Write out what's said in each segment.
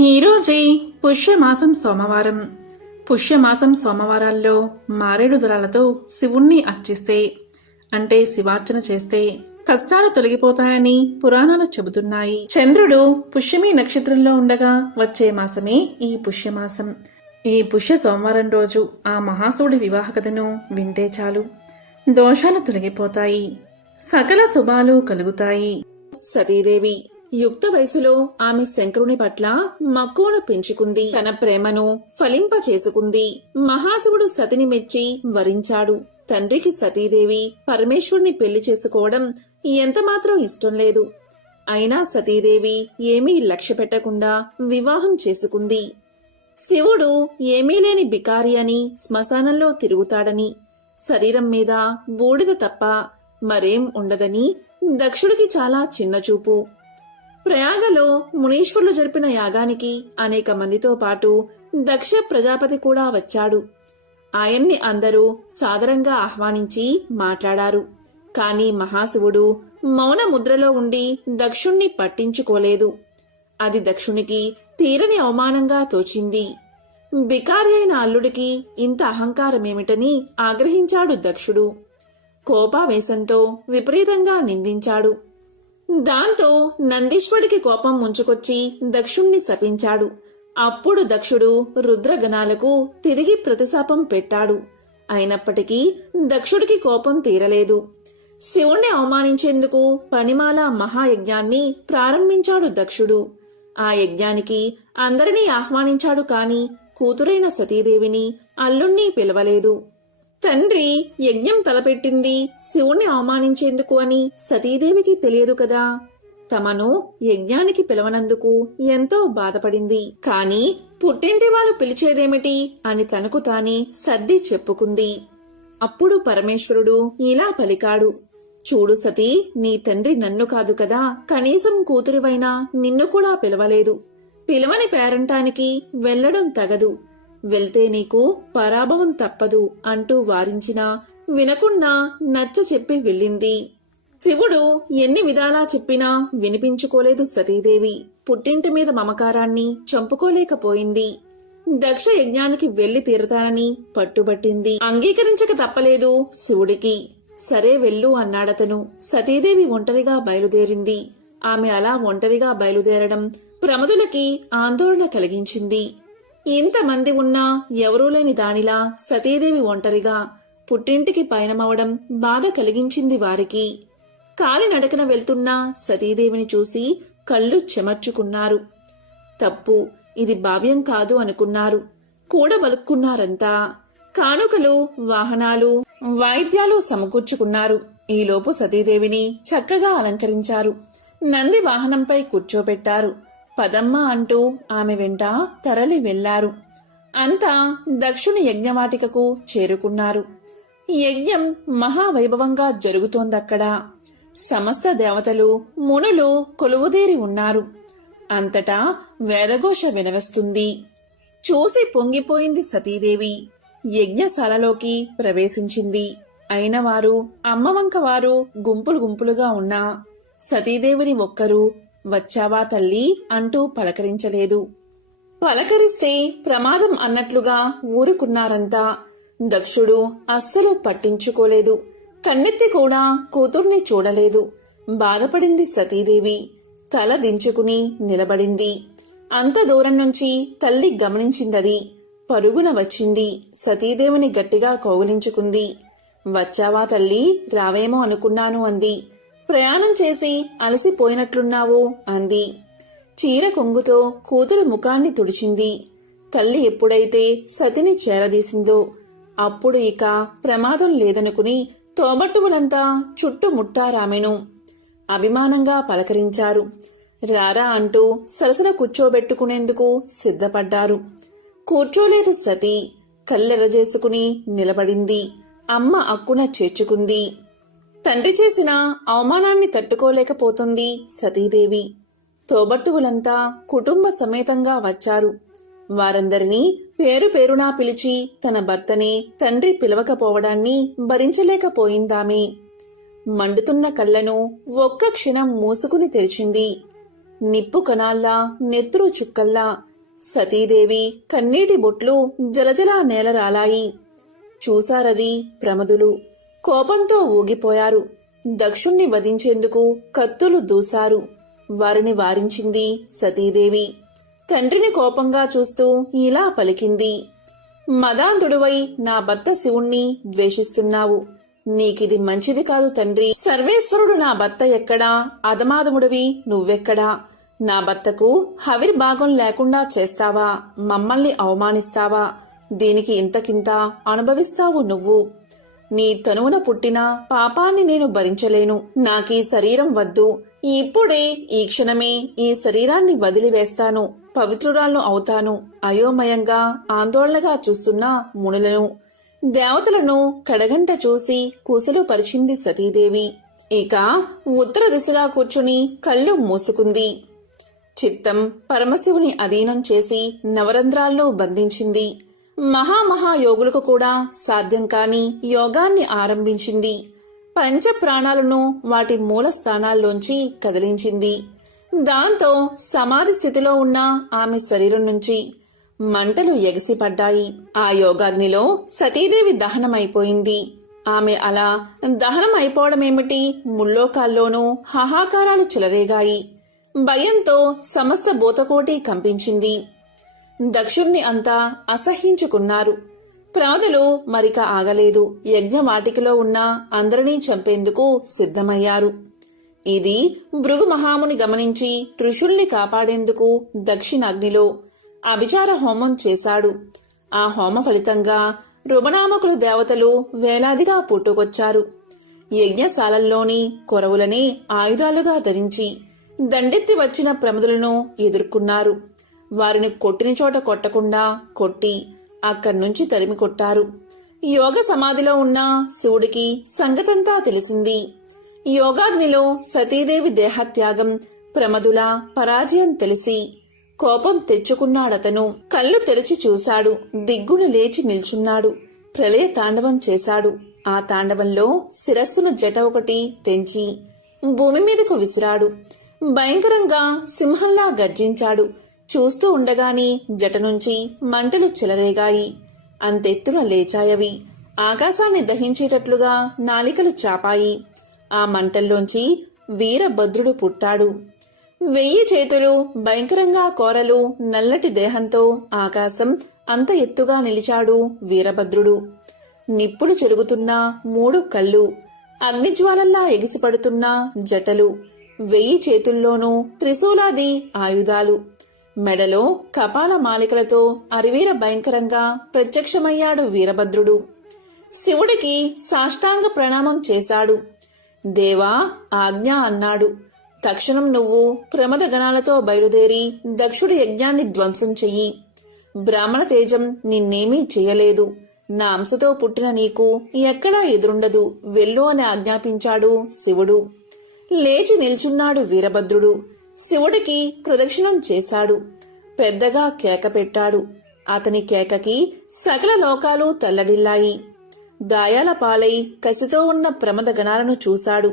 ఈరోజే పుష్యమాసం సోమవారం. పుష్యమాసం సోమవారాల్లో మారేడు దళాలతో శివుణ్ణి అర్చిస్తే అంటే శివార్చన చేస్తే కష్టాలు తొలగిపోతాయని పురాణాలు చెబుతున్నాయి. చంద్రుడు పుష్యమి నక్షత్రంలో ఉండగా వచ్చే మాసమే ఈ పుష్యమాసం. ఈ పుష్య సోమవారం రోజు ఆ మహాశివుడి వివాహ కథను వింటే చాలు, దోషాలు తొలగిపోతాయి, సకల శుభాలు కలుగుతాయి. సతీదేవి యుక్త వయసులో ఆమె శంకరుని పట్ల మక్కువను పెంచుకుంది. తన ప్రేమను ఫలింప చేసుకుంది. మహాశివుడు సతిని మెచ్చి వరించాడు. తండ్రికి సతీదేవి పరమేశ్వరుని పెళ్లి చేసుకోవడం ఎంతమాత్రం ఇష్టం లేదు. అయినా సతీదేవి ఏమీ లక్ష్య పెట్టకుండా వివాహం చేసుకుంది. శివుడు ఏమీ లేని బికారి అని, శ్మశానంలో తిరుగుతాడని, శరీరం మీద బూడిద తప్ప మరేం ఉండదని దక్షుడికి చాలా చిన్నచూపు. ప్రయాగలో మునీశ్వరులు జరిపిన యాగానికి అనేక మందితో పాటు దక్ష ప్రజాపతి కూడా వచ్చాడు. ఆయన్ని అందరూ సాదరంగా ఆహ్వానించి మాట్లాడారు. కాని మహాశివుడు మౌన ముద్రలో ఉండి దక్షుణ్ణి పట్టించుకోలేదు. అది దక్షునికి తీరని అవమానంగా తోచింది. బికారి అయిన అల్లుడికి ఇంత అహంకారమేమిటని ఆగ్రహించాడు దక్షుడు. కోపావేశంతో విపరీతంగా నిందించాడు. దాంతో నందీశ్వరుడికి కోపం ముంచుకొచ్చి దక్షుణ్ణి శపించాడు. అప్పుడు దక్షుడు రుద్రగణాలకు తిరిగి ప్రతిశాపం పెట్టాడు. అయినప్పటికీ దక్షుడికి కోపం తీరలేదు. శివుణ్ణి అవమానించేందుకు పనిమాల మహాయజ్ఞాన్ని ప్రారంభించాడు దక్షుడు. ఆ యజ్ఞానికి అందరినీ ఆహ్వానించాడు. కాని కూతురైన సతీదేవిని, అల్లుణ్ణి పిలవలేదు. తండ్రి యజ్ఞం తలపెట్టింది శివుణ్ణి అవమానించేందుకు అని సతీదేవికి తెలియదు కదా. తమను యజ్ఞానికి పిలవనందుకు ఎంతో బాధపడింది. కాని పుట్టింటి వాళ్ళు పిలిచేదేమిటి అని తనకు తానే సర్ది చెప్పుకుంది. అప్పుడు పరమేశ్వరుడు ఇలా పలికాడు. చూడు సతీ, నీ తండ్రి నన్ను కాదు కదా, కనీసం కూతురివైనా నిన్ను కూడా పిలవలేదు. పిలవని పేరంటానికి వెళ్లడం తగదు. వెళ్తే నీకు పరాభవం తప్పదు అంటూ వారించినా వినకుండా నచ్చ చెప్పి వెళ్ళింది. శివుడు ఎన్ని విధాలా చెప్పినా వినిపించుకోలేదు సతీదేవి. పుట్టింటి మీద మమకారాన్ని చంపుకోలేకపోయింది. దక్ష యజ్ఞానికి వెళ్లి తీరతానని పట్టుబట్టింది. అంగీకరించక తప్పలేదు శివుడికి. సరే వెళ్ళు అన్నాడతను. సతీదేవి ఒంటరిగా బయలుదేరింది. ఆమె అలా ఒంటరిగా బయలుదేరడం ప్రమదులకి ఆందోళన కలిగించింది. ఇంతమంది ఉన్నా ఎవరూ లేని దానిలా సతీదేవి ఒంటరిగా పుట్టింటికి పయనమవడం బాధ కలిగించింది వారికి. కాలినడకన వెళ్తున్న సతీదేవిని చూసి కళ్ళు చెమర్చుకున్నారు. తప్పు, ఇది భావ్యం కాదు అనుకున్నారు. కూడబలుక్కున్నారంతా. కానుకలు, వాహనాలు, వాయిద్యాలు సమకూర్చుకున్నారు. ఈలోపు సతీదేవిని చక్కగా అలంకరించారు. నంది వాహనంపై కూర్చోబెట్టారు. పదమ్మ అంటూ ఆమె వెంట తరలి వెళ్లారు. అంతా దక్షుని యజ్ఞవాటికకు చేరుకున్నారు. యజ్ఞం మహావైభవంగా జరుగుతోందక్కడ. సమస్త దేవతలు, మునులు కొలువుదేరి ఉన్నారు. అంతటా వేదఘోష వినవస్తుంది. చూసి పొంగిపోయింది సతీదేవి. యజ్ఞశాలలోకి ప్రవేశించింది. అయినవారు, అమ్మవంకవారు గుంపులు గుంపులుగా ఉన్నా సతీదేవిని ఒక్కరూ వచ్చావా తల్లి అంటూ పలకరించలేదు. పలకరిస్తే ప్రమాదం అన్నట్లుగా ఊరుకున్నారంతా. దక్షుడు అస్సలు పట్టించుకోలేదు. కన్నెత్తి కూడా కూతుర్ని చూడలేదు. బాధపడింది సతీదేవి. తల దించుకుని నిలబడింది. అంత దూరం నుంచి తల్లి గమనించిందది. పరుగున వచ్చింది. సతీదేవిని గట్టిగా కౌగిలించుకుంది. వచ్చావా తల్లి, రావేమో అనుకున్నాను అంది. ప్రయాణం చేసి అలసిపోయినట్లున్నావు అంది. చీర కొంగుతో కూతురు ముఖాన్ని తుడిచింది. తల్లి ఎప్పుడైతే సతిని చేరదీసిందో అప్పుడు ఇక ప్రమాదం లేదనుకుని తోబట్టువులంతా చుట్టుముట్టారామెను. అభిమానంగా పలకరించారు. రారా అంటూ సరసన కూర్చోబెట్టుకునేందుకు సిద్ధపడ్డారు. కూర్చోలేదు సతీ. కళ్ళెరజేసుకుని నిలబడింది. అమ్మ అక్కున చేర్చుకుంది. తండ్రి చేసిన అవమానాన్ని తట్టుకోలేకపోతుంది సతీదేవి. తోబట్టువులంతా కుటుంబ సమేతంగా వచ్చారు. వారందరినీ పేరు పేరునా పిలిచి తన భర్తనే తండ్రి పిలవకపోవడాన్ని భరించలేకపోయిందామె. మండుతున్న కళ్ళను ఒక్క క్షణం మూసుకుని తెరిచింది. నిప్పు కణాల్లా, నెత్తురు చుక్కల్లా సతీదేవి కన్నీటి బొట్లు జలజలా నేలరాలాయి. చూశారది ప్రమదులు. కోపంతో ఊగిపోయారు. దక్షుణ్ణి వధించేందుకు కత్తులు దూశారు. వారిని వారించింది సతీదేవి. తండ్రిని కోపంగా చూస్తూ ఇలా పలికింది. మదాంధుడువై నా భర్త శివుణ్ణి ద్వేషిస్తున్నావు. నీకిది మంచిది కాదు తండ్రి. సర్వేశ్వరుడు నా భర్త ఎక్కడా, అధమాధముడివి నువ్వెక్కడా? నా భర్తకు హవిర్భాగం లేకుండా చేస్తావా? మమ్మల్ని అవమానిస్తావా? దీనికి ఇంతకింత అనుభవిస్తావు నువ్వు. నీ తనువున పుట్టిన పాపాన్ని నేను భరించలేను. నాకీ శరీరం వద్దు. ఇప్పుడే ఈ క్షణమే ఈ శరీరాన్ని వదిలివేస్తాను. పవిత్రురాలను అవుతాను. అయోమయంగా ఆందోళనగా చూస్తున్న మునులను, దేవతలను కడగంట చూసి కూసలు పరిచింది సతీదేవి. ఇక ఉత్తర దిశగా కూర్చుని కళ్ళు మూసుకుంది. చిత్తం పరమశివుని అధీనం చేసి నవరంధ్రాల్లో బంధించింది. మహామహాయోగులకు కూడా సాధ్యం కాని యోగాన్ని ఆరంభించింది. పంచ ప్రాణాలను వాటి మూల స్థానాల్లోంచి కదిలించింది. దాంతో సమాధి స్థితిలో ఉన్న ఆమె శరీరం నుంచి మంటలు ఎగసిపడ్డాయి. ఆ యోగాగ్నిలో సతీదేవి దహనమైపోయింది. ఆమె అలా దహనమైపోవడమేమిటి, ముల్లోకాల్లోనూ హాహాకారాలు చెలరేగాయి. భయంతో సమస్త భూతకోటి కంపించింది. దక్షుణ్ణి అంతా అసహ్యించుకున్నారు. ప్రమదులు మరిక ఆగలేదు. యజ్ఞవాటికలో ఉన్న అందరినీ చంపేందుకు సిద్ధమయ్యారు. ఇది భృగు మహాముని గమనించి ఋషుల్ని కాపాడేందుకు దక్షిణాగ్నిలో అభిచార హోమం చేశాడు. ఆ హోమ ఫలితంగా రుమనామకులు దేవతలు వేలాదిగా పుట్టుకొచ్చారు. యజ్ఞశాలల్లోని కొరవులని ఆయుధాలుగా ధరించి దండెత్తి వచ్చిన ప్రమదులను ఎదుర్కొన్నారు. వారిని కొట్టిన చోట కొట్టకుండా కొట్టి అక్కడ్నుంచి తరిమి కొట్టారు. యోగ సమాధిలో ఉన్న శివుడికి సంగతంతా తెలిసింది. యోగాగ్నిలో సతీదేవి దేహత్యాగం, ప్రమదుల పరాజయం తెలిసి కోపం తెచ్చుకున్నాడతను. కళ్ళు తెరిచి చూశాడు. దిగ్గున లేచి నిల్చున్నాడు. ప్రళయ తాండవం చేశాడు. ఆ తాండవంలో శిరస్సును జట ఒకటి తెంచి భూమి మీదకు విసిరాడు. భయంకరంగా సింహంలా గర్జించాడు. చూస్తూ ఉండగాని జట నుంచి మంటలు చెలరేగాయి. అంతెత్తున లేచాయవి. ఆకాశాన్ని దహించేటట్లుగా నాలికలు చాపాయి. ఆ మంటల్లోంచి వీరభద్రుడు పుట్టాడు. 1000 చేతులు, భయంకరంగా కోరలు, నల్లటి దేహంతో ఆకాశం అంత ఎత్తుగా నిలిచాడు వీరభద్రుడు. నిప్పులు చెరుగుతున్న 3 కళ్ళు, అగ్నిజ్వాలల్లా ఎగిసిపడుతున్న జటలు, 1000 చేతుల్లోనూ త్రిశూలాది ఆయుధాలు, మెడలో కపాల మాలికలతో అరివీర భయంకరంగా ప్రత్యక్షమయ్యాడు వీరభద్రుడు. శివుడికి సాష్టాంగ ప్రణామం చేశాడు. దేవా, ఆజ్ఞ అన్నాడు. తక్షణం నువ్వు ప్రమద గణాలతో బయలుదేరి దక్షుడి యజ్ఞాన్ని ధ్వంసం చెయ్యి. బ్రాహ్మణ తేజం నిన్నేమీ చెయ్యలేదు. నా అంశతో పుట్టిన నీకు ఎక్కడా ఎదురుండదు. వెళ్ళు అని ఆజ్ఞాపించాడు శివుడు. లేచి నిల్చున్నాడు వీరభద్రుడు. శివుడికి ప్రదక్షిణం చేశాడు. పెద్దగా కేక పెట్టాడు. అతని కేకకి సకల లోకాలు తల్లడిల్లాయి. గాయాల పాలై కసితో ఉన్న ప్రమద గణాలను చూశాడు.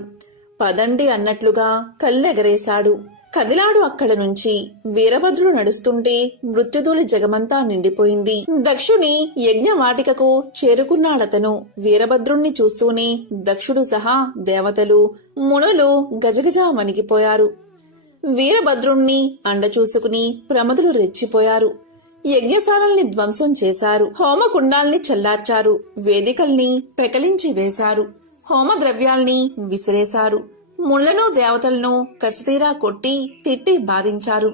పదండి అన్నట్లుగా కళ్ళెగరేశాడు. కదిలాడు అక్కడ నుంచి. వీరభద్రుడు నడుస్తుంటే మృత్యుధూళి జగమంతా నిండిపోయింది. దక్షుని యజ్ఞవాటికకు చేరుకున్నాడతను. వీరభద్రుణ్ణి చూస్తూనే దక్షుడు సహా దేవతలు, మునులు గజగజ వణికిపోయారు. వీరభద్రుణ్ణి అండ చూసుకుని ప్రమదులు రెచ్చిపోయారు. యజ్ఞశాలల్ని ధ్వంసం చేశారు. హోమకుండాల్ని చల్లార్చారు. వేదికల్ని పెకలించి వేశారు. హోమ ద్రవ్యాల్ని విసిరేశారు. ముళ్లను దేవతలను కసితీరా కొట్టి తిట్టి బాధించారు.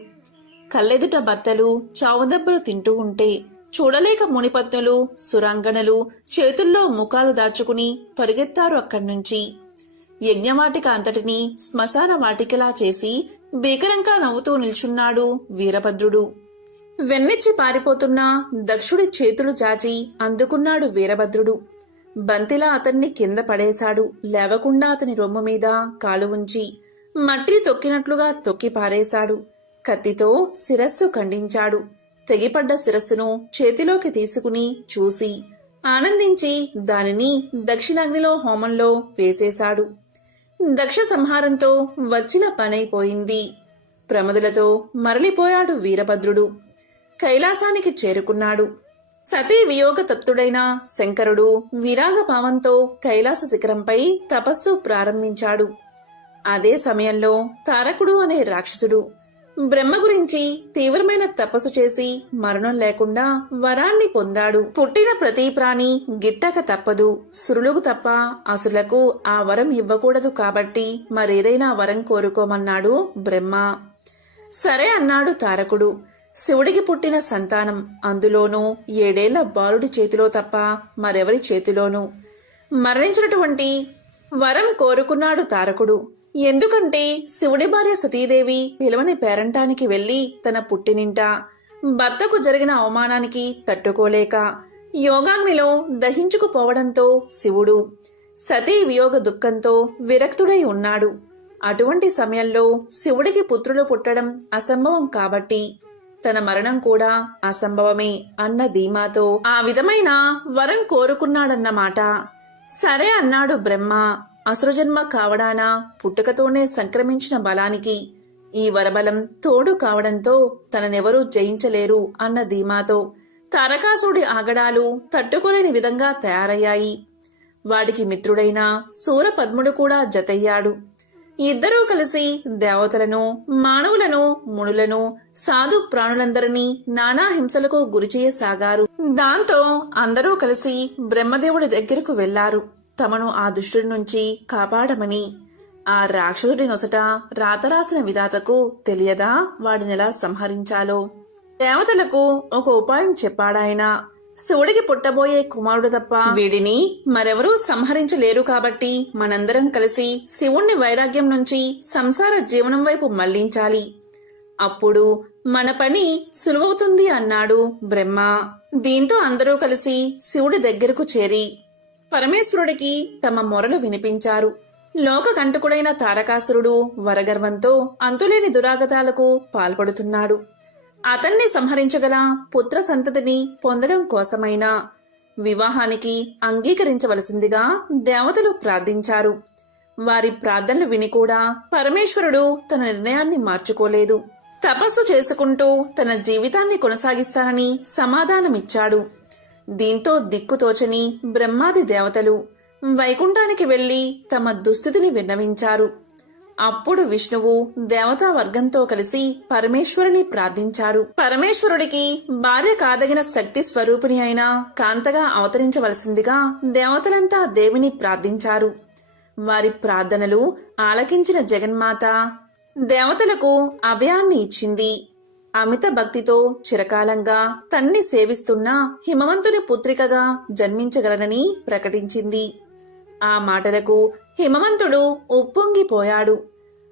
కళ్ళెదుట భర్తలు చావుదెబ్బలు తింటూ ఉంటే చూడలేక మునిపత్నులు, సురాంగణలు చేతుల్లో ముఖాలు దాచుకుని పరిగెత్తారు అక్కడ్నుంచి. యజ్ఞవాటిక అంతటినీ శ్మశాన వాటికలా చేసి భీకరంగా నవ్వుతూ నిల్చున్నాడు వీరభద్రుడు. వెన్నెచ్చి పారిపోతున్న దక్షుడి చేతులు చాచి అందుకున్నాడు వీరభద్రుడు. బంతిలా అతన్ని కింద పడేశాడు. లేవకుండా అతని రొమ్ము మీద కాలు ఉంచి మట్టిని తొక్కినట్లుగా తొక్కి పారేశాడు. కత్తితో శిరస్సు ఖండించాడు. తెగిపడ్డ శిరస్సును చేతిలోకి తీసుకుని చూసి ఆనందించి దానిని దక్షిణాగ్నిలో హోమంలో వేసేశాడు. దక్ష సంహారంతో వచ్చిన పనైపోయింది. ప్రమదులతో మరలిపోయాడు వీరభద్రుడు. కైలాసానికి చేరుకున్నాడు. సతీ వియోగ తప్తుడైన శంకరుడు విరాగభావంతో కైలాస శిఖరంపై తపస్సు ప్రారంభించాడు. అదే సమయంలో తారకుడు అనే రాక్షసుడు బ్రహ్మ గురించి తీవ్రమైన తపస్సు చేసి మరణం లేకుండా వరాన్ని పొందాడు. పుట్టిన ప్రతి ప్రాణి గిట్టక తప్పదు. సురులకు తప్ప అసులకు ఆ వరం ఇవ్వకూడదు కాబట్టి మరేదైనా వరం కోరుకోమన్నాడు బ్రహ్మ. సరే అన్నాడు తారకుడు. శివుడికి పుట్టిన సంతానం, అందులోనూ 7 ఏళ్ల బాలుడి చేతిలో తప్ప మరెవరి చేతిలోనూ మరణించినటువంటి వరం కోరుకున్నాడు తారకుడు. ఎందుకంటే శివుడి భార్య సతీదేవి పిలవని పేరంటానికి వెళ్లి తన పుట్టినింట భర్తకు జరిగిన అవమానానికి తట్టుకోలేక యోగాగ్నిలో దహించుకుపోవడంతో శివుడు సతీ వియోగ దుఃఖంతో విరక్తుడై ఉన్నాడు. అటువంటి సమయంలో శివుడికి పుత్రులు పుట్టడం అసంభవం కాబట్టి తన మరణం కూడా అసంభవమే అన్న ధీమాతో ఆ విధమైన వరం కోరుకున్నాడన్నమాట. సరే అన్నాడు బ్రహ్మ. అసురజన్మ కావడాన పుట్టుకతోనే సంక్రమించిన బలానికి ఈ వరబలం తోడు కావడంతో తననెవరూ జయించలేరు అన్న ధీమాతో తారకాసుడి ఆగడాలు తట్టుకోలేని విధంగా తయారయ్యాయి. వాడికి మిత్రుడైన శూరపద్ముడు కూడా జతయ్యాడు. ఇద్దరూ కలిసి దేవతలను, మానవులను, మునులను, సాధు ప్రాణులందరినీ నానా హింసలకు గురిచేయసాగారు. దాంతో అందరూ కలిసి బ్రహ్మదేవుడి దగ్గరకు వెళ్లారు, తమను ఆ దుష్టుడి నుంచి కాపాడమని. ఆ రాక్షసుడి నొసట రాతరాసిన విధాతకు తెలియదా వాడినెలా సంహరించాలో? దేవతలకు ఒక ఉపాయం చెప్పాడాయన. శివుడికి పుట్టబోయే కుమారుడు తప్ప వీడిని మరెవరూ సంహరించలేరు కాబట్టి మనందరం కలిసి శివుణ్ణి వైరాగ్యం నుంచి సంసార జీవనం వైపు మళ్లించాలి. అప్పుడు మన పని సులువవుతుంది అన్నాడు బ్రహ్మ. దీంతో అందరూ కలిసి శివుడి దగ్గరకు చేరి పరమేశ్వరుడికి తమ మొరలు వినిపించారు. లోకకంటకుడైన తారకాసురుడు వరగర్వంతో అంతులేని దురాగతాలకు పాల్పడుతున్నాడు. అతన్ని సంహరించగల పుత్ర సంతతిని పొందడం కోసమైనా వివాహానికి అంగీకరించవలసిందిగా దేవతలు ప్రార్థించారు. వారి ప్రార్థనలు విని కూడా పరమేశ్వరుడు తన నిర్ణయాన్ని మార్చుకోలేదు. తపస్సు చేసుకుంటూ తన జీవితాన్ని కొనసాగిస్తానని సమాధానమిచ్చాడు. దీంతో దిక్కుతోచని బ్రహ్మాది దేవతలు వైకుంఠానికి వెళ్లి తమ దుస్థితిని విన్నవించారు. అప్పుడు విష్ణువు దేవతా వర్గంతో కలిసి పరమేశ్వరుని ప్రార్థించారు. పరమేశ్వరుడికి భార్య కాదగిన శక్తి స్వరూపిణి అయిన కాంతగా అవతరించవలసిందిగా దేవతలంతా దేవిని ప్రార్థించారు. వారి ప్రార్థనలు ఆలకించిన జగన్మాత దేవతలకు అభయాన్ని ఇచ్చింది. అమిత భక్తితో చిరకాలంగా తన్ని సేవిస్తున్న హిమవంతుని పుత్రికగా జన్మించగలనని ప్రకటించింది. ఆ మాటలకు హిమవంతుడు ఉప్పొంగిపోయాడు.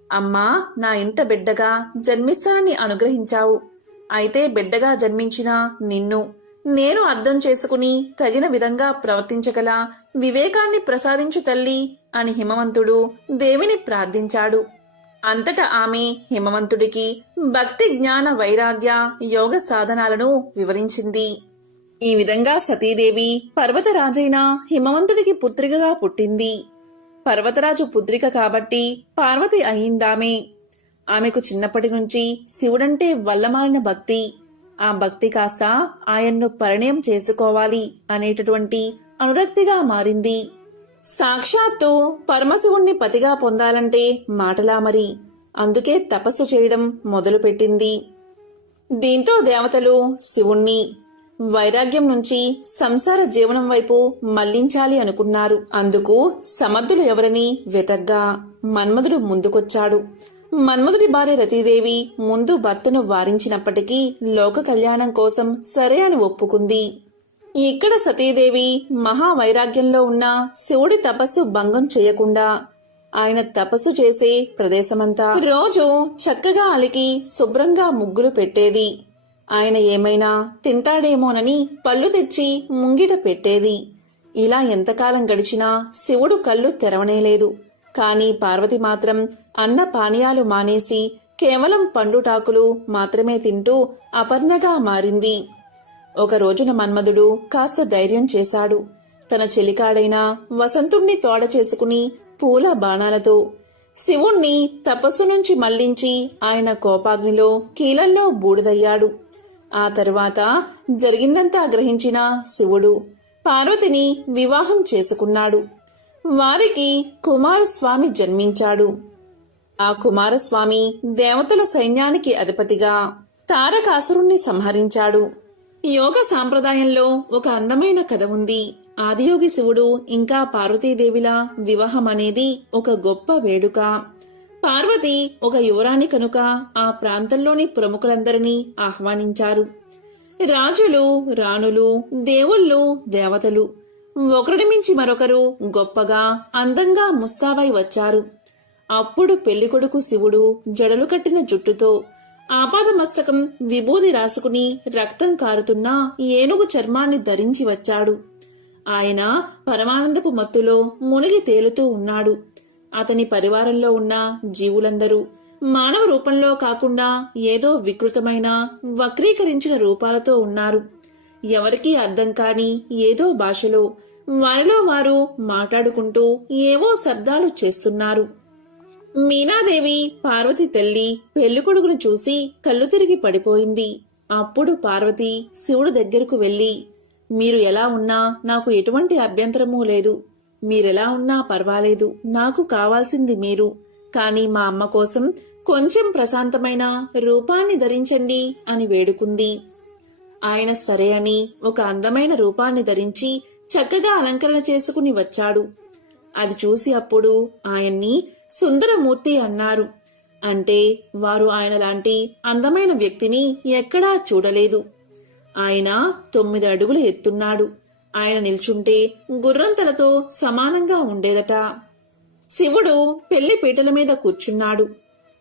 అమ్మా, నా ఇంట బిడ్డగా జన్మిస్తానని అనుగ్రహించావు. అయితే బిడ్డగా జన్మించిన నిన్ను నేను అర్థం చేసుకుని తగిన విధంగా ప్రవర్తించగల వివేకాన్ని ప్రసాదించు తల్లి అని హిమవంతుడు దేవిని ప్రార్థించాడు. అంతటా ఆమె హిమవంతుడికి భక్తి, జ్ఞాన, వైరాగ్య, యోగ సాధనాలను వివరించింది. ఈ విధంగా సతీదేవి పర్వతరాజైన హిమవంతుడికి పుత్రికగా పుట్టింది. పర్వతరాజు పుత్రిక కాబట్టి పార్వతి అయిందామే. ఆమెకు చిన్నప్పటి నుంచి శివుడంటే వల్లమాలిన భక్తి. ఆ భక్తి కాస్త ఆయన్ను పరిణయం చేసుకోవాలి అనేటటువంటి అనురక్తిగా మారింది. సాక్షాత్తు పరమశివుణ్ణి పతిగా పొందాలంటే మాటలా మరి. అందుకే తపస్సు చేయడం మొదలుపెట్టింది. దీంతో దేవతలు శివుణ్ణి వైరాగ్యం నుంచి సంసార జీవనం వైపు మళ్లించాలి అనుకున్నారు. అందుకు సమర్థులు ఎవరని వెతగ్గా మన్మధుడు ముందుకొచ్చాడు. మన్మధుడి భార్య రతీదేవి ముందు భర్తను వారించినప్పటికీ లోక కళ్యాణం కోసం సరే అని ఒప్పుకుంది. ఇక్కడ సతీదేవి మహావైరాగ్యంలో ఉన్న శివుడి తపస్సు భంగం చేయకుండా ఆయన తపస్సు చేసే ప్రదేశమంతా రోజు చక్కగా అలికి శుభ్రంగా ముగ్గులు పెట్టేది. ఆయన ఏమైనా తింటాడేమోనని పళ్ళు తెచ్చి ముంగిట పెట్టేది. ఇలా ఎంతకాలం గడిచినా శివుడు కళ్ళు తెరవనేలేదు. కాని పార్వతి మాత్రం అన్న పానీయాలు మానేసి కేవలం పండుటాకులు మాత్రమే తింటూ అపర్ణగా మారింది. ఒక రోజున మన్మధుడు కాస్త ధైర్యం చేశాడు. తన చెలికాడైన వసంతుణ్ణి తోడ చేసుకుని పూల బాణాలతో శివుణ్ణి తపస్సు నుంచి మళ్లించి ఆయన కోపాగ్నిలో కీలల్లో బూడిదయ్యాడు. ఆ తరువాత జరిగిందంతా గ్రహించిన శివుడు పార్వతిని వివాహం చేసుకున్నాడు. వారికి కుమారస్వామి జన్మించాడు. ఆ కుమారస్వామి దేవతల సైన్యానికి అధిపతిగా తారకాసురుణ్ణి సంహరించాడు. యోగ సాంప్రదాయంలో ఒక అందమైన కథ ఉంది. ఆదియోగి శివుడు ఇంకా పార్వతీదేవిల వివాహం అనేది ఒక గొప్ప వేడుక. పార్వతి ఒక యువరాణి కనుక ఆ ప్రాంతంలోని ప్రముఖులందరినీ ఆహ్వానించారు. రాజులు, రాణులు, దేవుళ్ళు, దేవతలు ఒకరిని మించి మరొకరు గొప్పగా అందంగా ముస్తాబై వచ్చారు. అప్పుడు పెళ్లికొడుకు శివుడు జడలు కట్టిన జుట్టుతో ఆపాదమస్తకం విభూది రాసుకుని రక్తం కారుతున్న ఏనుగు చర్మాన్ని ధరించి వచ్చాడు. ఆయన పరమానందపు మత్తులో మునిగి తేలుతూ ఉన్నాడు. అతని పరివారంలో ఉన్న జీవులందరూ మానవ రూపంలో కాకుండా ఏదో వికృతమైన వక్రీకరించిన రూపాలతో ఉన్నారు. ఎవరికీ అర్థం కాని ఏదో భాషలో వారిలో వారు మాట్లాడుకుంటూ ఏవో శబ్దాలు చేస్తున్నారు. మీనాదేవి పార్వతి తల్లి పెళ్లికొడుకును చూసి కళ్ళు తిరిగి పడిపోయింది. అప్పుడు పార్వతి శివుడు దగ్గరకు వెళ్లి, మీరు ఎలా ఉన్నా నాకు ఎటువంటి అభ్యంతరమూ లేదు. మీరెలా ఉన్నా పర్వాలేదు. నాకు కావాల్సింది మీరు. కాని మా అమ్మ కోసం కొంచెం ప్రశాంతమైన రూపాన్ని ధరించండి అని వేడుకుంది. ఆయన సరే అని ఒక అందమైన రూపాన్ని ధరించి చక్కగా అలంకరణ చేసుకుని వచ్చాడు. అది చూసి అప్పుడు ఆయన్ని సుందరమూర్తి అన్నారు. అంటే వారు ఆయన లాంటి అందమైన వ్యక్తిని ఎక్కడా చూడలేదు. ఆయన 9 అడుగుల ఎత్తున్నాడు. ఆయన నిల్చుంటే గుర్రం తలతో సమానంగా ఉండేదట. శివుడు పెళ్లి పీటల మీద కూర్చున్నాడు.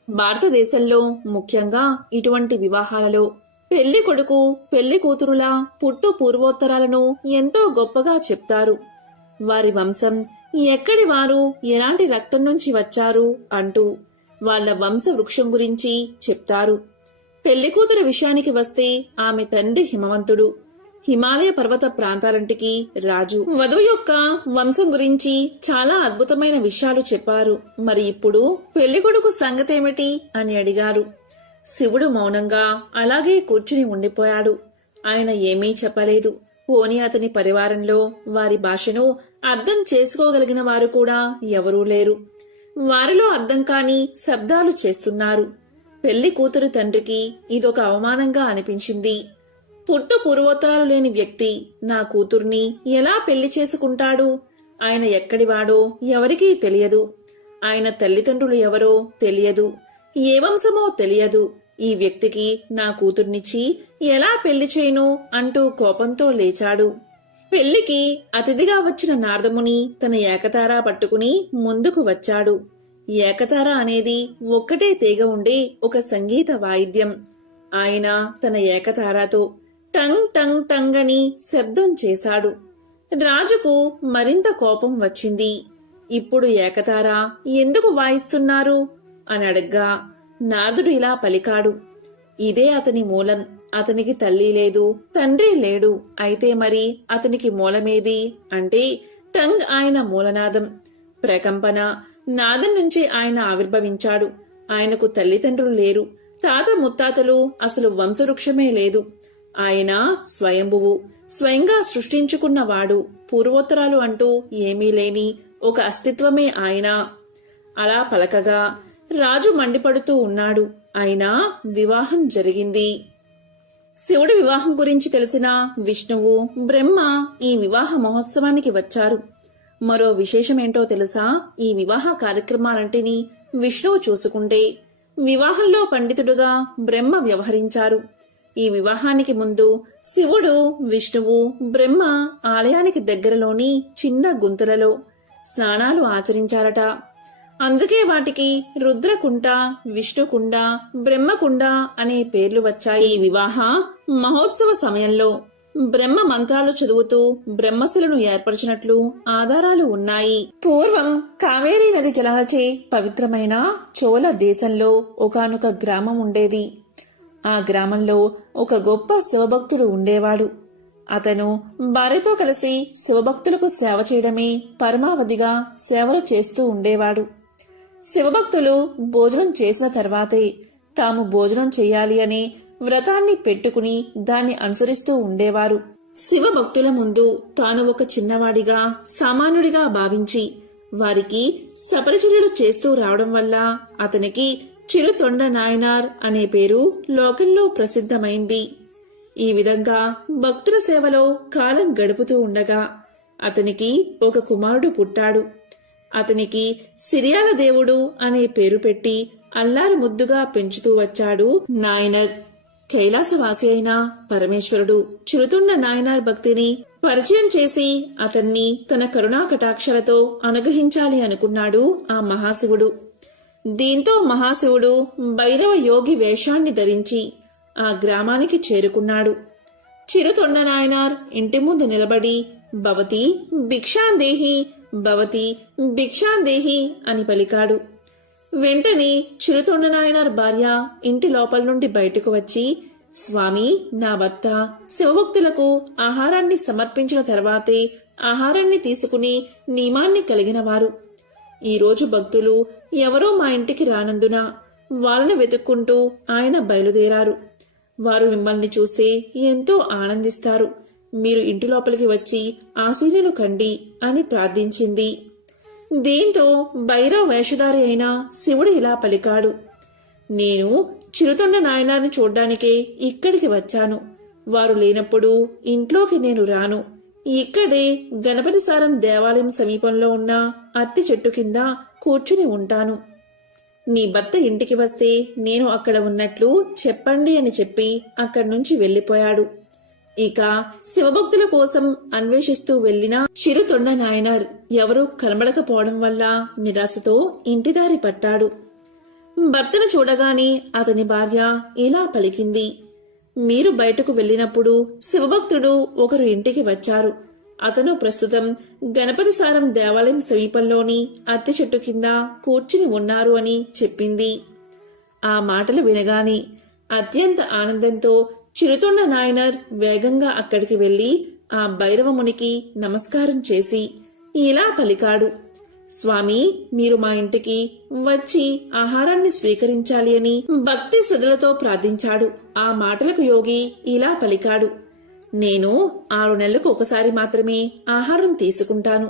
భారతదేశంలో ముఖ్యంగా ఇటువంటి వివాహాలలో పెళ్లి కొడుకు పెళ్లి కూతురుల పుట్టు పూర్వోత్తరాలను ఎంతో గొప్పగా చెప్తారు. వారి వంశం ఎక్కడి వారు, ఎలాంటి రక్తం నుంచి వచ్చారు అంటూ వాళ్ల వంశ వృక్షం గురించి చెప్తారు. పెళ్లికూతురు విషయానికి వస్తే ఆమె తండ్రి హిమవంతుడు, హిమాలయ పర్వత ప్రాంతాలంటికి రాజు. వధువు యొక్క వంశం గురించి చాలా అద్భుతమైన విషయాలు చెప్పారు. మరి ఇప్పుడు పెళ్లికొడుకు సంగతేమిటి అని అడిగారు. శివుడు మౌనంగా అలాగే కూర్చుని ఉండిపోయాడు. ఆయన ఏమీ చెప్పలేదు. పోని అతని పరివారంలో వారి భాషను అర్థం చేసుకోగలిగిన వారు కూడా ఎవరూ లేరు. వారిలో అర్థం కాని శబ్దాలు చేస్తున్నారు. పెళ్లి కూతురు తండ్రికి ఇదొక అవమానంగా అనిపించింది. పుట్టు పూర్వోత్తరాలు లేని వ్యక్తి నా కూతుర్ని ఎలా పెళ్లి చేసుకుంటాడు? ఆయన ఎక్కడివాడో ఎవరికీ తెలియదు. ఆయన తల్లిదండ్రులు ఎవరో తెలియదు. ఏ వంశమో తెలియదు. ఈ వ్యక్తికి నా కూతుర్నిచ్చి ఎలా పెళ్లి చేయను అంటూ కోపంతో లేచాడు. పెళ్లికి అతిథిగా వచ్చిన నారదముని తన ఏకతార పట్టుకుని ముందుకు వచ్చాడు. ఏకతార అనేది ఒక్కటే తీగ ఉండే ఒక సంగీత వాయిద్యం. ఆయన తన ఏకతారాతో టంగ్ టంగ్ టంగ్ అని శబ్దం చేశాడు. రాజుకు మరింత కోపం వచ్చింది. ఇప్పుడు ఏకతార ఎందుకు వాయిస్తున్నారు అని అడగ్గా నారదుడు ఇలా పలికాడు. ఇదే అతని మూలం. అతనికి తల్లి లేదు, తండ్రి లేడు. అయితే మరి అతనికి మూలమేది అంటే టంగ్ ఆయన మూలనాదం. ప్రకంపన నాదం నుంచి ఆయన ఆవిర్భవించాడు. ఆయనకు తల్లిదండ్రులు లేరు, తాత ముత్తాతలు, అసలు వంశవృక్షమే లేదు. ఆయన స్వయంభువు, స్వయంగా సృష్టించుకున్నవాడు. పూర్వోత్తరాలు అంటూ ఏమీ లేని ఒక అస్తిత్వమే ఆయన. అలా పలకగా రాజు మండిపడుతూ ఉన్నాడు. అయినా వివాహం జరిగింది. శివుడి వివాహం గురించి తెలిసిన విష్ణువు, బ్రహ్మ ఈ వివాహ మహోత్సవానికి వచ్చారు. మరో విశేషమేంటో తెలుసా? ఈ వివాహ కార్యక్రమాలంటిని విష్ణువు చూసుకుంటే వివాహంలో పండితుడుగా బ్రహ్మ వ్యవహరించారు. ఈ వివాహానికి ముందు శివుడు, విష్ణువు, బ్రహ్మ ఆలయానికి దగ్గరలోని చిన్న గుంతలలో స్నానాలు ఆచరించారట. అందుకే వాటికి రుద్రకుండ, విష్ణుకుండ, బ్రహ్మకుండ అనే పేర్లు వచ్చాయి. ఈ వివాహ మహోత్సవ సమయంలో బ్రహ్మ మంత్రాలు చదువుతూ బ్రహ్మశిలను ఏర్పరిచినట్లు ఆధారాలు ఉన్నాయి. పూర్వం కావేరీ నది జలాలచే పవిత్రమైన చోళ దేశంలో ఒకానొక గ్రామం ఉండేది. ఆ గ్రామంలో ఒక గొప్ప శివభక్తుడు ఉండేవాడు. అతను భార్యతో కలిసి శివభక్తులకు సేవ చేయడమే పరమావధిగా సేవలు చేస్తూ ఉండేవాడు. శివభక్తులు భోజనం చేసిన తర్వాతే తాము భోజనం చెయ్యాలి అనే వ్రతాన్ని పెట్టుకుని దాన్ని అనుసరిస్తూ ఉండేవారు. శివభక్తుల ముందు తాను ఒక చిన్నవాడిగా సామాన్యుడిగా భావించి వారికి సపరిచర్యలు చేస్తూ రావడం వల్ల అతనికి చిరుతొండ నాయనార్ అనే పేరు లోకంలో ప్రసిద్ధమైంది. ఈ విధంగా భక్తుల సేవలో కాలం గడుపుతూ ఉండగా అతనికి ఒక కుమారుడు పుట్టాడు. అతనికి సిరియాల దేవుడు అనే పేరు పెట్టి అల్లారి ముద్దుగా పెంచుతూ వచ్చాడు నాయనర్. కైలాసవాసి అయిన పరమేశ్వరుడు చిరుతొండ నాయనార్ భక్తిని పరిచయం చేసి అతన్ని తన కరుణా కటాక్షలతో అనుగ్రహించాలి అనుకున్నాడు ఆ మహాశివుడు. దీంతో మహాశివుడు భైరవ యోగి వేషాన్ని ధరించి ఆ గ్రామానికి చేరుకున్నాడు. చిరుతొండ నాయనార్ ఇంటి ముందు నిలబడి భవతి భిక్షాందేహి, భవతి భిక్షాందేహి అని పలికాడు. వెంటనే చిరుతొండ నాయనార్ భార్య ఇంటి లోపల నుండి బయటకు వచ్చి, స్వామి, నా భర్త శివభక్తులకు ఆహారాన్ని సమర్పించిన తర్వాతే ఆహారాన్ని తీసుకుని నియమాన్ని కలిగినవారు. ఈరోజు భక్తులు ఎవరో మా ఇంటికి రానందున వాళ్ళని వెతుక్కుంటూ ఆయన బయలుదేరారు. వారు మిమ్మల్ని చూస్తే ఎంతో ఆనందిస్తారు. మీరు ఇంటి లోపలికి వచ్చి ఆశీర్వలు కండి అని ప్రార్థించింది. దీంతో భైరవ వేషధారి అయిన శివుడు ఇలా పలికాడు, నేను చిరుతొండ నాయనార్ని చూడ్డానికే ఇక్కడికి వచ్చాను. వారు లేనప్పుడు ఇంట్లోకి నేను రాను. ఇక్కడే గణపతి సారం దేవాలయం సమీపంలో ఉన్న అత్తి చెట్టు కింద కూర్చుని ఉంటాను. నీ భర్త ఇంటికి వస్తే నేను అక్కడ ఉన్నట్లు చెప్పండి అని చెప్పి అక్కడి నుంచి వెళ్లిపోయాడు. ఇక శివభక్తుల కోసం అన్వేషిస్తూ వెళ్లిన చిరుతొండ నాయనార్ ఎవరూ కనబడకపోవడం వల్ల నిరాశతో ఇంటిదారి పట్టాడు. భర్తను చూడగానే అతని భార్య ఇలా పలికింది, మీరు బయటకు వెళ్లినప్పుడు శివభక్తుడు ఒకరు ఇంటికి వచ్చారు. అతను ప్రస్తుతం గణపతి సారం దేవాలయం సమీపంలోని అత్తి చెట్టు కింద కూర్చుని ఉన్నారు అని చెప్పింది. ఆ మాటలు వినగానే అత్యంత ఆనందంతో చిరుతొండ నాయనార్ వేగంగా అక్కడికి వెళ్లి ఆ భైరవమునికి నమస్కారం చేసి ఇలా పలికాడు, స్వామి, మీరు మా ఇంటికి వచ్చి ఆహారాన్ని స్వీకరించాలి అని భక్తి శ్రద్ధలతో ప్రార్థించాడు. ఆ మాటలకు యోగి ఇలా పలికాడు, నేను 6 నెలలకు ఒకసారి మాత్రమే ఆహారం తీసుకుంటాను.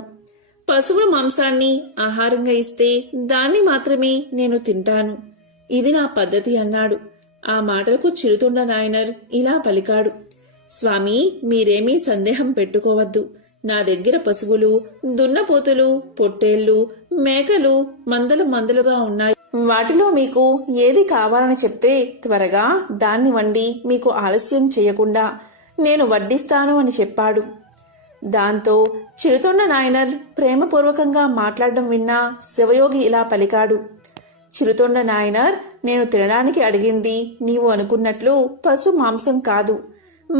పశువుల మాంసాన్ని ఆహారంగా ఇస్తే దాన్ని మాత్రమే నేను తింటాను. ఇది నా పద్ధతి అన్నాడు. ఆ మాటలకు చిరుతొండ నాయనార్ ఇలా పలికాడు, స్వామి, మీరేమీ సందేహం పెట్టుకోవద్దు. నా దగ్గర పశువులు, దున్నపోతులు, పొట్టేళ్లు, మేకలు మందలుగా ఉన్నాయి. వాటిలో మీకు ఏది కావాలని చెప్తే త్వరగా దాన్ని వండి మీకు ఆలస్యం చేయకుండా నేను వడ్డిస్తాను అని చెప్పాడు. దాంతో చిరుతొండ నాయనార్ ప్రేమపూర్వకంగా మాట్లాడడం విన్నా శివయోగి ఇలా పలికాడు, చిరుతొండ నాయనార్, నేను తినడానికి అడిగింది నీవు అనుకున్నట్లు పశు మాంసం కాదు.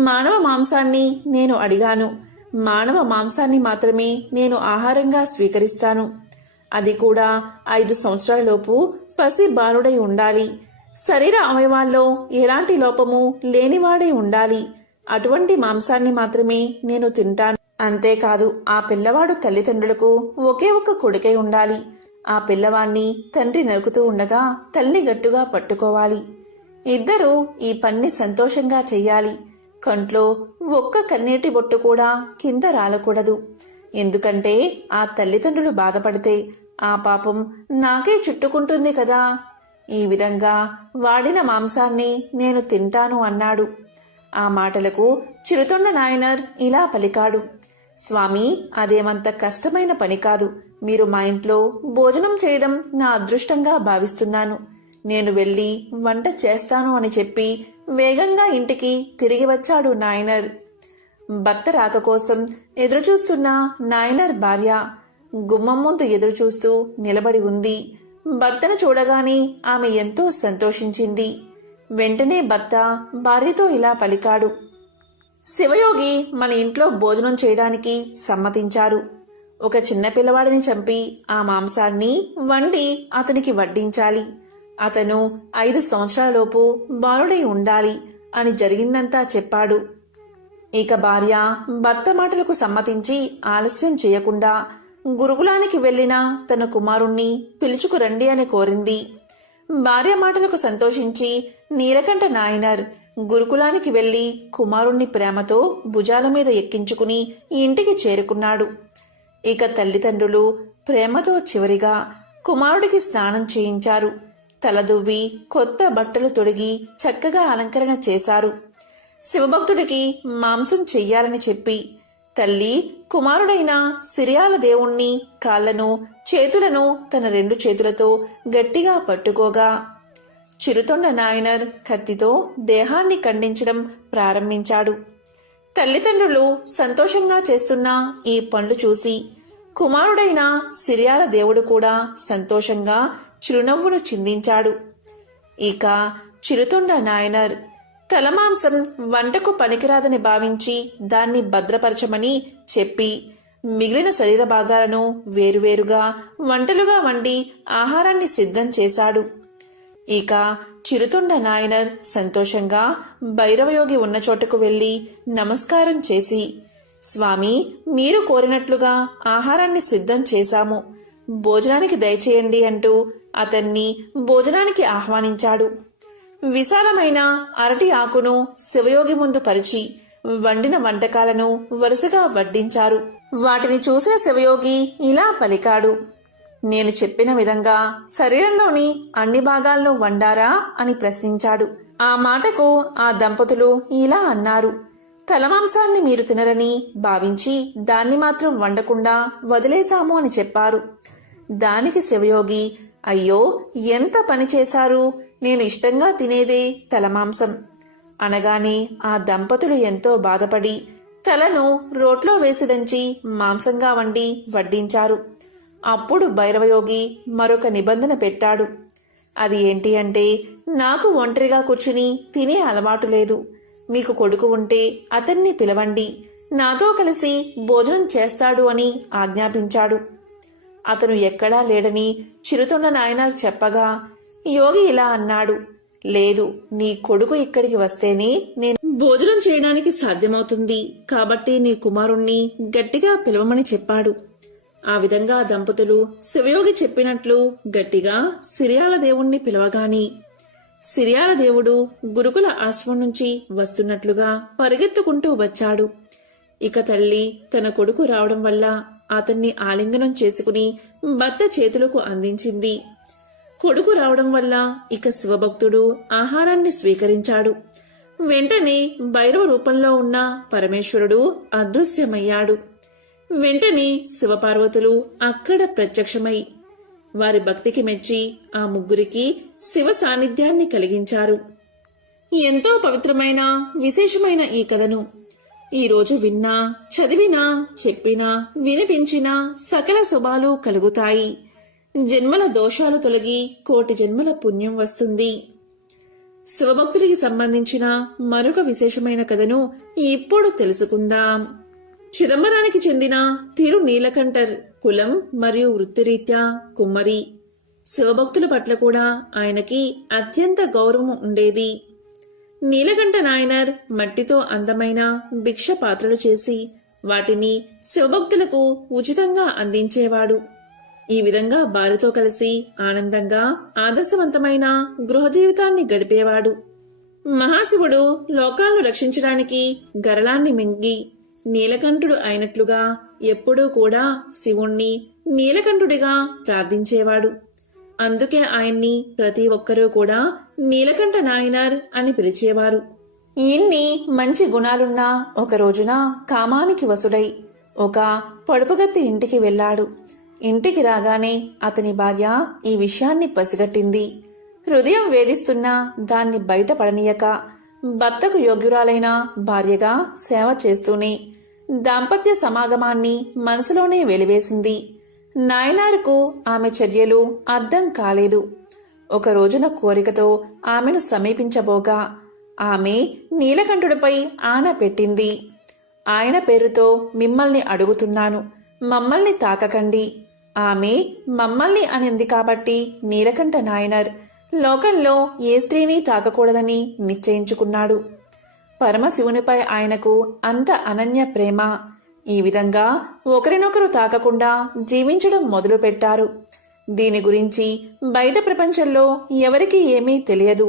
మానవ మాంసాన్ని నేను అడిగాను. మానవ మాంసాన్ని మాత్రమే నేను ఆహారంగా స్వీకరిస్తాను. అది కూడా 5 సంవత్సరాలలోపు పసి బాలుడై ఉండాలి. శరీర అవయవాల్లో ఎలాంటి లోపము లేనివాడై ఉండాలి. అటువంటి మాంసాన్ని మాత్రమే నేను తింటాను. అంతేకాదు, ఆ పిల్లవాడు తల్లిదండ్రులకు ఒకే ఒక్క కొడుకై ఉండాలి. ఆ పిల్లవాణ్ణి తండ్రి నరుకుతూ ఉండగా తల్లి గట్టుగా పట్టుకోవాలి. ఇద్దరూ ఈ పన్ని సంతోషంగా చెయ్యాలి. కంట్లో ఒక్క కన్నీటి బొట్టు కూడా కింద రాలకూడదు. ఎందుకంటే ఆ తల్లిదండ్రులు బాధపడితే ఆ పాపం నాకే చుట్టుకుంటుంది కదా. ఈ విధంగా వాడిన మాంసాన్ని నేను తింటాను అన్నాడు. ఆ మాటలకు చిరుతొండ నాయనార్ ఇలా పలికాడు, స్వామి, అదేమంత కష్టమైన పని కాదు. మీరు మా ఇంట్లో భోజనం చేయడం నా అదృష్టంగా భావిస్తున్నాను. నేను వెళ్లి వంట చేస్తాను అని చెప్పి వేగంగా ఇంటికి తిరిగి వచ్చాడు నాయనార్. భర్త రాక కోసం ఎదురుచూస్తున్న నాయనార్ భార్య గుమ్మం ముందు ఎదురుచూస్తూ నిలబడి ఉంది. భర్తను చూడగానే ఆమె ఎంతో సంతోషించింది. వెంటనే భర్త భార్యతో ఇలా పలికాడు, శివయోగి మన ఇంట్లో భోజనం చేయడానికి సమ్మతించారు. ఒక చిన్న పిల్లవాడిని చంపి ఆ మాంసాన్ని వండి అతనికి వడ్డించాలి. అతను 5 సంవత్సరాలలోపు బాలుడై ఉండాలి అని జరిగిందంతా చెప్పాడు. ఇక భార్య భర్త మాటలకు సమ్మతించి ఆలస్యం చేయకుండా గురుకులానికి వెళ్లిన తన కుమారుణ్ణి పిలుచుకురండి అని కోరింది. భార్య మాటలకు సంతోషించి నీలకంఠ నాయనార్ గురుకులానికి వెళ్లి కుమారుణ్ణి ప్రేమతో భుజాల మీద ఎక్కించుకుని ఇంటికి చేరుకున్నాడు. ఇక తల్లిదండ్రులు ప్రేమతో చివరిగా కుమారుడికి స్నానం చేయించారు. తలదువ్వి కొత్త బట్టలు తొడిగి చక్కగా అలంకరణ చేశారు. శివభక్తుడికి మాంసం చెయ్యాలని చెప్పి తల్లి కుమారుడైన సిరియాల దేవుణ్ణి కాళ్లను చేతులను తన 2 చేతులతో గట్టిగా పట్టుకోగా చిరుతొండ నాయనర్ కత్తితో దేహాన్ని ఖండించడం ప్రారంభించాడు. తల్లిదండ్రులు సంతోషంగా చేస్తున్న ఈ పనులు చూసి కుమారుడైన సిరియాల దేవుడు కూడా సంతోషంగా చిరునవ్వును చిందించాడు. ఇక చిరుతొండ నాయనర్ తలమాంసం వంటకు పనికిరాదని భావించి దాన్ని భద్రపరచమని చెప్పి మిగిలిన శరీర భాగాలను వేరువేరుగా వంటలుగా వండి ఆహారాన్ని సిద్ధం చేశాడు. ఇక చిరుతొండ నాయనర్ సంతోషంగా భైరవయోగి ఉన్న చోటకు వెళ్లి నమస్కారం చేసి, స్వామి, మీరు కోరినట్లుగా ఆహారాన్ని సిద్ధం చేశాము, భోజనానికి దయచేయండి అంటూ అతన్ని భోజనానికి ఆహ్వానించాడు. విశాలమైన అరటి ఆకును శివయోగి ముందు పరిచి వండిన వంటకాలను వరుసగా వడ్డించారు. వాటిని చూసిన శివయోగి ఇలా పలికాడు, నేను చెప్పిన విధంగా శరీరంలోని అన్ని భాగాలను వండారా అని ప్రశ్నించాడు. ఆ మాటకు ఆ దంపతులు ఇలా అన్నారు, తలమాంసాన్ని మీరు తినరని భావించి దాన్ని మాత్రం వండకుండా వదిలేశాము అని చెప్పారు. దానికి శివయోగి, అయ్యో ఎంత పని చేశారు, నేను ఇష్టంగా తినేదే తలమాంసం అనగానే ఆ దంపతులు ఎంతో బాధపడి తలను రోట్లో వేసి దంచి మాంసంగా వండి వడ్డించారు. అప్పుడు భైరవయోగి మరొక నిబంధన పెట్టాడు. అది ఏంటి అంటే, నాకు ఒంటరిగా కూర్చుని తినే అలవాటు లేదు, మీకు కొడుకు ఉంటే అతన్ని పిలవండి, నాతో కలిసి భోజనం చేస్తాడు అని ఆజ్ఞాపించాడు. అతను ఎక్కడా లేడని చిరుతొండ నాయనార్ చెప్పగా యోగి ఇలా అన్నాడు, లేదు, నీ కొడుకు ఇక్కడికి వస్తేనే నేను భోజనం చేయడానికి సాధ్యమవుతుంది, కాబట్టి నీ కుమారుణ్ణి గట్టిగా పిలవమని చెప్పాడు. ఆ విధంగా దంపతులు శివయోగి చెప్పినట్లు గట్టిగా సిరియాల దేవుణ్ణి పిలవగాని సిరియాల దేవుడు గురుకుల ఆశ్రమం నుంచి వస్తున్నట్లుగా పరిగెత్తుకుంటూ వచ్చాడు. ఇక తల్లి తన కొడుకు రావడం వల్ల అతన్ని ఆలింగనం చేసుకుని భర్త చేతులకు అందించింది. కొడుకు రావడం వల్ల ఇక శివభక్తుడు ఆహారాన్ని స్వీకరించాడు. వెంటనే భైరవ రూపంలో ఉన్న పరమేశ్వరుడు అదృశ్యమయ్యాడు. వెంటనే శివపార్వతులు అక్కడ ప్రత్యక్షమై వారి భక్తికి మెచ్చి ఆ ముగ్గురికి శివ సాన్నిధ్యాన్ని కలిగించారు. ఎంతో పవిత్రమైన విశేషమైన ఈ కథను ఈరోజు విన్నా, చదివినా, చెప్పినా, వినిపించినా సకల శుభాలు కలుగుతాయి. జన్మల దోషాలు తొలగి కోటి జన్మల పుణ్యం వస్తుంది. శివభక్తుడికి సంబంధించిన మరొక విశేషమైన కథను ఇప్పుడు తెలుసుకుందాం. చిదంబరానికి చెందిన తిరు నీలకంఠర్ కులం మరియు వృత్తిరీత్యా కుమ్మరి. శివభక్తుల పట్ల కూడా ఆయనకి అత్యంత గౌరవం ఉండేది. నీలకంఠ నాయనర్ మట్టితో అందమైన భిక్ష పాత్రలు చేసి వాటిని శివభక్తులకు ఉచితంగా అందించేవాడు. ఈ విధంగా భార్యతో కలిసి ఆనందంగా ఆదర్శవంతమైన గృహ జీవితాన్ని గడిపేవాడు. మహాశివుడు లోకాలను రక్షించడానికి గరళాన్ని మింగి నీలకంఠుడు అయినట్లుగా ఎప్పుడూ కూడా శివుణ్ణి నీలకంఠుడిగా ప్రార్థించేవాడు. అందుకే ఆయన్ని ప్రతి ఒక్కరూ కూడా నీలకంఠ నాయనర్ అని పిలిచేవారు. ఇన్ని మంచి గుణాలున్న ఒక రోజున కామానికి వసుడై ఒక పొడుపుగత్తి ఇంటికి వెళ్ళాడు. ఇంటికి రాగానే అతని భార్య ఈ విషయాన్ని పసిగట్టింది. హృదయం వేధిస్తున్నా దాన్ని బయటపడనీయక భర్తకు యోగ్యురాలైన భార్యగా సేవ చేస్తూనే దాంపత్య సమాగమాన్ని మనసులోనే వెలివేసింది. నాయనారుకు ఆమె చర్యలు అర్థం కాలేదు. ఒక రోజున కోరికతో ఆమెను సమీపించబోగా ఆమె నీలకంఠుడిపై ఆన పెట్టింది. ఆయన పేరుతో మిమ్మల్ని అడుగుతున్నాను, మమ్మల్ని తాకకండి. ఆమె మమ్మల్ని అనింది కాబట్టి నీలకంఠ నాయనర్ లోకంలో ఏ స్త్రీని తాకకూడదని నిశ్చయించుకున్నాడు. పరమశివునిపై ఆయనకు అంత అనన్య ప్రేమ. ఈ విధంగా ఒకరినొకరు తాకకుండా జీవించడం మొదలుపెట్టారు. దీని గురించి బయట ప్రపంచంలో ఎవరికీ ఏమీ తెలియదు.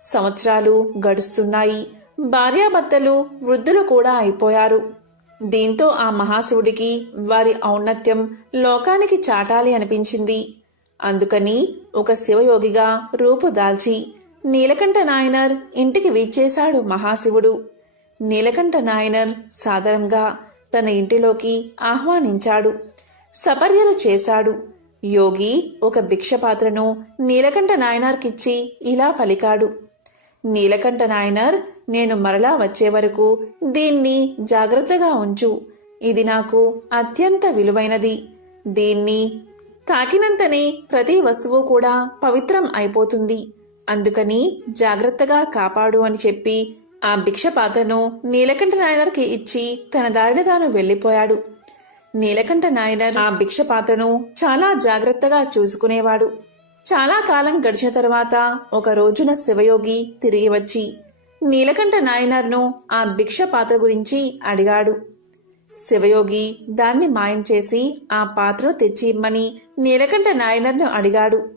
సంవత్సరాలు గడుస్తున్నాయి. భార్యాభర్తలు వృద్ధులు కూడా అయిపోయారు. దీంతో ఆ మహాశివుడికి వారి ఔన్నత్యం లోకానికి చాటాలి అనిపించింది. అందుకని ఒక శివయోగిగా రూపుదాల్చి నీలకంఠ నాయనర్ ఇంటికి వీచేశాడు మహాశివుడు. నీలకంఠ నాయనర్ సాదరంగా తన ఇంటిలోకి ఆహ్వానించాడు. సపర్యలు చేశాడు. యోగి ఒక భిక్షపాత్రను నీలకంఠ నాయనార్కిచ్చి ఇలా పలికాడు. నీలకంఠ నాయనర్, నేను మరలా వచ్చే వరకు దీన్ని జాగ్రత్తగా ఉంచు. ఇది నాకు అత్యంత విలువైనది. దీన్ని తాకినంతనే ప్రతి వస్తువు కూడా పవిత్రం అయిపోతుంది. అందుకని జాగ్రత్తగా కాపాడు అని చెప్పి ఆ భిక్షపాత్రను నీలకంఠ నాయనర్కి ఇచ్చి తన దారిన తాను వెళ్లిపోయాడు. నీలకంఠ నాయనర్ ఆ భిక్షపాత్రను చాలా జాగ్రత్తగా చూసుకునేవాడు. చాలా కాలం గడిచిన తరువాత ఒక రోజున శివయోగి తిరిగి వచ్చి నీలకంఠ నాయనర్ను ఆ భిక్షపాత్ర గురించి అడిగాడు. శివయోగి దాన్ని మాయం చేసి ఆ పాత్రను తెచ్చి ఇమ్మని నీలకంఠ నాయనర్ను అడిగాడు.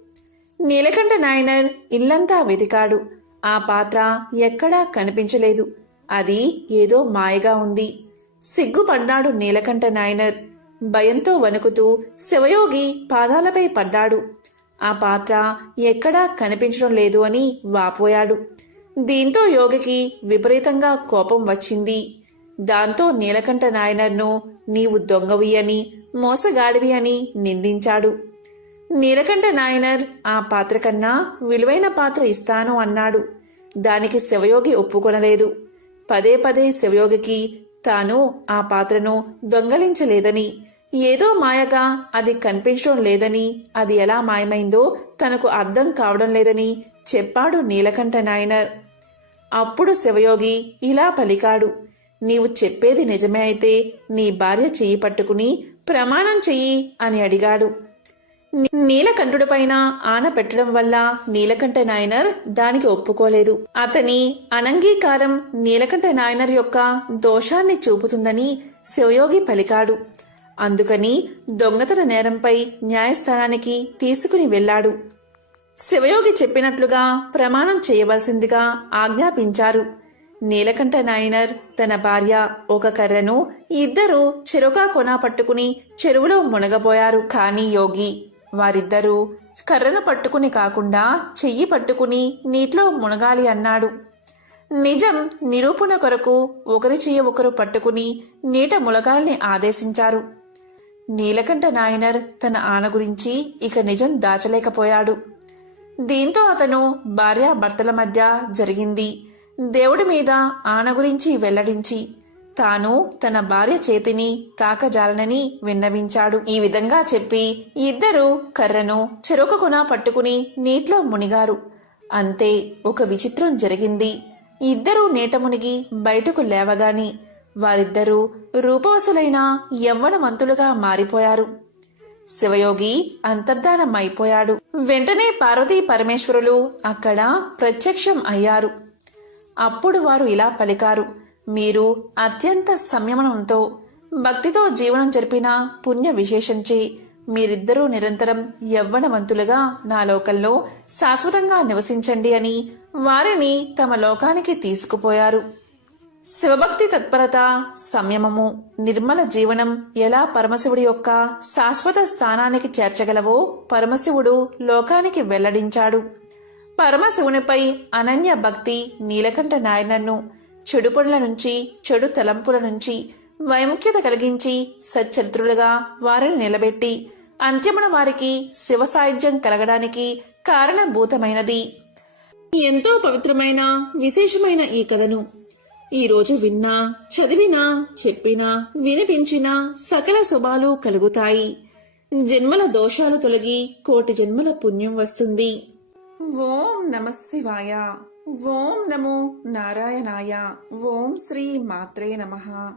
నీలకంఠ నాయనర్ ఇల్లంతా వెతికాడు. ఆ పాత్ర ఎక్కడా కనిపించలేదు. అది ఏదో మాయగా ఉంది. సిగ్గుపడ్డాడు నీలకంఠ నాయనర్. భయంతో వణుకుతూ శివయోగి పాదాలపై పడ్డాడు. ఆ పాత్ర ఎక్కడా కనిపించడం లేదు అని వాపోయాడు. దీంతో యోగికి విపరీతంగా కోపం వచ్చింది. దాంతో నీలకంఠ నాయనర్ను నీవు దొంగవి అని, మోసగాడివి అని నిందించాడు. నీలకంఠ నాయనర్ ఆ పాత్ర కన్నా విలువైన పాత్ర ఇస్తాను అన్నాడు. దానికి శివయోగి ఒప్పుకొనలేదు. పదే పదే శివయోగికి తాను ఆ పాత్రను దొంగలించలేదని, ఏదో మాయగా అది కనిపించడం లేదని, అది ఎలా మాయమైందో తనకు అర్థం కావడం లేదని చెప్పాడు నీలకంఠ నాయనర్. అప్పుడు శివయోగి ఇలా పలికాడు. నీవు చెప్పేది నిజమే అయితే నీ భార్య చెయ్యి పట్టుకుని ప్రమాణం చెయ్యి అని అడిగాడు. నీలకంఠుడిపైన ఆన పెట్టడం వల్ల నీలకంఠ నాయనర్ దానికి ఒప్పుకోలేదు. అతని అనంగీకారం నీలకంఠ నాయనర్ యొక్క దోషాన్ని చూపుతుందని శివయోగి పలికాడు. అందుకని దొంగతన నేరంపై న్యాయస్థానానికి తీసుకుని వెళ్లాడు. శివయోగి చెప్పినట్లుగా ప్రమాణం చేయవలసిందిగా ఆజ్ఞాపించారు. నీలకంఠ నాయనర్, తన భార్య, ఒక కర్రను ఇద్దరూ చెరొక కొన పట్టుకుని చెరువులో మునగబోయారు. కాని యోగి వారిద్దరూ కర్రను పట్టుకుని కాకుండా చెయ్యి పట్టుకుని నీటిలో మునగాలి అన్నాడు. నిజం నిరూపణ కొరకు ఒకరి చెయ్యి ఒకరు పట్టుకుని నీట మునగాలని ఆదేశించారు. నీలకంఠ నాయనర్ తన ఆన గురించి ఇక నిజం దాచలేకపోయాడు. దీంతో అతను భార్యాభర్తల మధ్య జరిగింది దేవుడి మీద ఆన గురించి వెల్లడించి తాను తన భార్య చేతిని తాకజాలనని విన్నవించాడు. ఈ విధంగా చెప్పి ఇద్దరూ కర్రను చెరొక కొన పట్టుకుని నీటిలో మునిగారు. అంతే, ఒక విచిత్రం జరిగింది. ఇద్దరూ నీట మునిగి బయటకు లేవగాని వారిద్దరూ రూపవసులైన యవ్వనవంతులుగా మారిపోయారు. శివయోగి అంతర్ధానమైపోయాడు. వెంటనే పార్వతీ పరమేశ్వరులు అక్కడ ప్రత్యక్షం అయ్యారు. అప్పుడు వారు ఇలా పలికారు. మీరు అత్యంత సంయమనంతో భక్తితో జీవనం జరిపిన పుణ్య విశేషంచే మీరిద్దరూ నిరంతరం యవ్వనవంతులుగా నా లోకంలో శాశ్వతంగా నివసించండి అని వారిని తమ లోకానికి తీసుకుపోయారు. శివభక్తి తత్పరత, సంయమము, నిర్మల జీవనం ఎలా పరమశివుడి యొక్క శాశ్వత స్థానానికి చేర్చగలవో పరమశివుడు లోకానికి వెల్లడించాడు. పరమశివునిపై అనన్య భక్తి నీలకంఠ నాయనర్ను చెడు పనుల నుంచి, చెడు తలంపుల నుంచి వైముఖ్యత కలిగించి సచ్చరిత్రులుగా వారిని నిలబెట్టి అంత్యమున వారికి శివ సాయుధ్యం కలగడానికి కారణభూతమైనది. ఎంతో పవిత్రమైన విశేషమైన ఈ కథను ఈరోజు విన్నా, చదివినా, చెప్పినా, వినిపించినా సకల శుభాలు కలుగుతాయి. జన్మల దోషాలు తొలగి కోటి జన్మల పుణ్యం వస్తుంది. ఓం నమః శివాయ. ఓం నమో నారాయణాయ. ఓం శ్రీ మాత్రే నమః.